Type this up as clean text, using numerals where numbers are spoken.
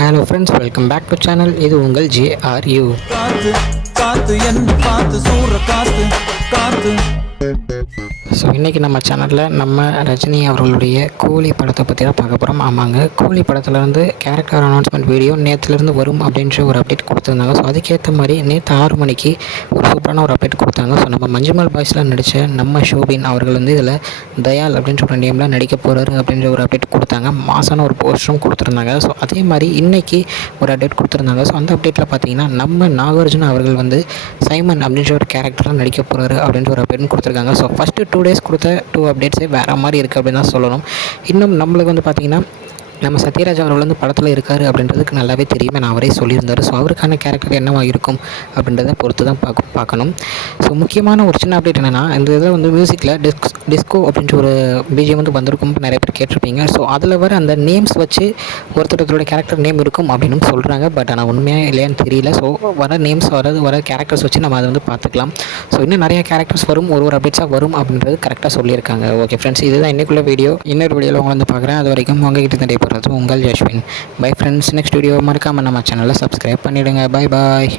Hello friends, welcome back to channel. இது உங்கள் JRU. காத்து காத்து என்ன பார்த்து சூற காத்து காத்து. ஸோ இன்றைக்கி நம்ம சேனலில் நம்ம ரஜினி அவர்களுடைய கூலி படத்தை பற்றி தான் பார்க்க போகிறோம். ஆமாங்க, கூலி படத்தில் வந்து கேரக்டர் அனௌன்ஸ்மெண்ட் வீடியோ நேற்றுலேருந்து வரும் அப்படின்ற ஒரு அப்டேட் கொடுத்துருந்தாங்க. ஸோ அதுக்கேற்ற மாதிரி நேற்று 6 மணிக்கு ஒரு சூப்பரான ஒரு அப்டேட் கொடுத்தாங்க. ஸோ நம்ம மஞ்சுமல் பாய்ஸில் நடித்த நம்ம ஷோபின் அவர்கள் வந்து இதில் தயால் அப்படின்ற ஒரு நேமில் நடிக்க போகிறாரு அப்படின்ற ஒரு அப்டேட் கொடுத்தாங்க. மாசான ஒரு போஸ்டரும் கொடுத்துருந்தாங்க. ஸோ அதே மாதிரி இன்றைக்கி ஒரு அப்டேட் கொடுத்துருந்தாங்க. ஸோ அந்த அப்டேட்டில் பார்த்தீங்கன்னா நம்ம நாகார்ஜுன அவர்கள் வந்து சைமன் அப்படின்ற ஒரு கேரக்டரில் நடிக்க போகிறாரு அப்படின்ற ஒரு அப்டேட் கொடுத்துருக்காங்க. ஸோ ஃபஸ்ட்டு 2 days கொடுத்த 2 அப்டேட்ஸே வேறு மாதிரி இருக்குது அப்படின்னு தான் சொல்லணும். இன்னும் நம்மளுக்கு வந்து பார்த்திங்கன்னா நம்ம சத்யராஜ் அவர்கள் வந்து படத்தில் இருக்கார் அப்படின்றதுக்கு நல்லாவே தெரியுமே, நான் அவரே சொல்லியிருந்தார். ஸோ அவருக்கான கேரக்டர் என்னவாக இருக்கும் அப்படின்றத பொறுத்து தான் பார்க்கணும். ஸோ முக்கியமான ஒரு சின்ன அப்டேட் என்னென்னா, இந்த இதில் வந்து மியூசிக்கில் டிஸ்கோ அப்படின்ற ஒரு பிஜிஎம் வந்து வந்திருக்கும், நிறைய பேர் கேட்டிருப்பீங்க. ஸோ அதில் வர அந்த நேம்ஸ் வச்சு ஒருத்தரோட கேரக்டர் நேம் இருக்கும் அப்படின்னு சொல்கிறாங்க. பட் ஆனால் உண்மையாக இல்லையான்னு தெரியல. ஸோ வர நேம்ஸ் வர கேரக்டர்ஸ் வச்சு நம்ம அதை வந்து பார்த்துக்கலாம். ஸோ இன்னும் நிறைய கேரக்டர்ஸ் வரும், ஒரு அப்டேட்ஸாக வரும் அப்படின்றது கரெக்டாக சொல்லியிருக்காங்க. ஓகே ஃப்ரெண்ட்ஸ், இதுதான் இன்றைக்குள்ள வீடியோ. இன்னொரு வீடியோவில் உங்களை வந்து பார்க்குறேன். அது வரைக்கும் உங்ககிட்ட நிறைய உங்கள் Ashwin. Bye friends, next video மறக்காமல் நம்ம சேனலை சப்ஸ்கிரைப் பண்ணிவிடுங்க. Bye bye.